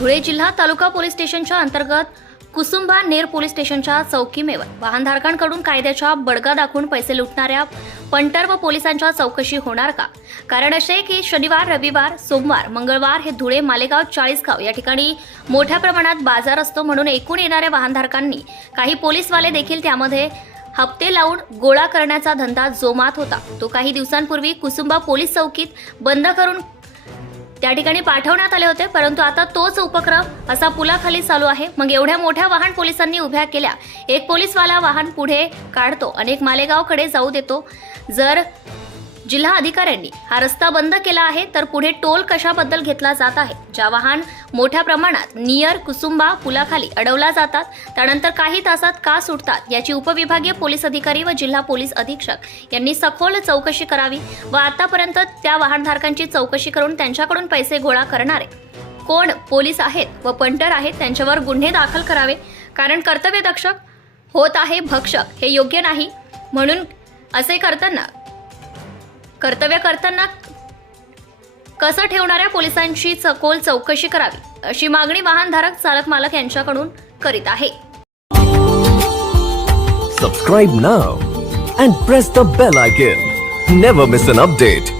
धुळे जिल्हा तालुका पोलीस स्टेशनच्या अंतर्गत कुसुंबा नेर पोलीस स्टेशनच्या चौकीमेवर वाहनधारकांकडून कायद्याच्या बडगा दाखवून पैसे लुटणाऱ्या पंटर व पोलिसांच्या चौकशी होणार का? कारण असे की शनिवार रविवार सोमवार मंगळवार हे धुळे मालेगाव चाळीसगाव या ठिकाणी मोठ्या प्रमाणात बाजार असतो म्हणून एकूण येणाऱ्या वाहनधारकांनी काही पोलीसवाले देखील त्यामध्ये हप्ते लावून गोळा करण्याचा धंदा जोमात होता. तो काही दिवसांपूर्वी कुसुंबा पोलीस चौकीत बंद करून त्या ठिकाणी पाठवण्यात आले होते परंतु आता तोच उपक्रम असा पुलाखाली चालू आहे. मग एवढ्या मोठ्या वाहन पोलिसांनी उभ्या केल्या. एक पोलीसवाला वाहन पुढे काढतो. अनेक मालेगावकडे जाऊ देतो. जर जिल्हा अधिकाऱ्यांनी हा रस्ता बंद केला आहे तर पुढे टोल कशाबद्दल घेतला जात आहे? ज्या वाहन मोठ्या प्रमाणात नियर कुसुंबा पुलाखाली अडवला जातात त्यानंतर काही तासात का सुटतात याची उपविभागीय पोलीस अधिकारी व जिल्हा पोलीस अधीक्षक यांनी सखोल चौकशी करावी व आतापर्यंत त्या वाहनधारकांची चौकशी करून त्यांच्याकडून पैसे गोळा करणारे. कोण पोलीस आहेत व पंटर आहेत त्यांच्यावर गुन्हे दाखल करावे? कारण कर्तव्यदक्षक होत आहे भक्षक हे योग्य नाही. म्हणून असे करताना कर्तव्य करताना कसं ठेवणाऱ्या पोलिसांची सखोल चौकशी करावी अशी मागणी वाहनधारक चालक मालक यांच्याकडून करीत आहे. Subscribe now and press the bell icon never miss an update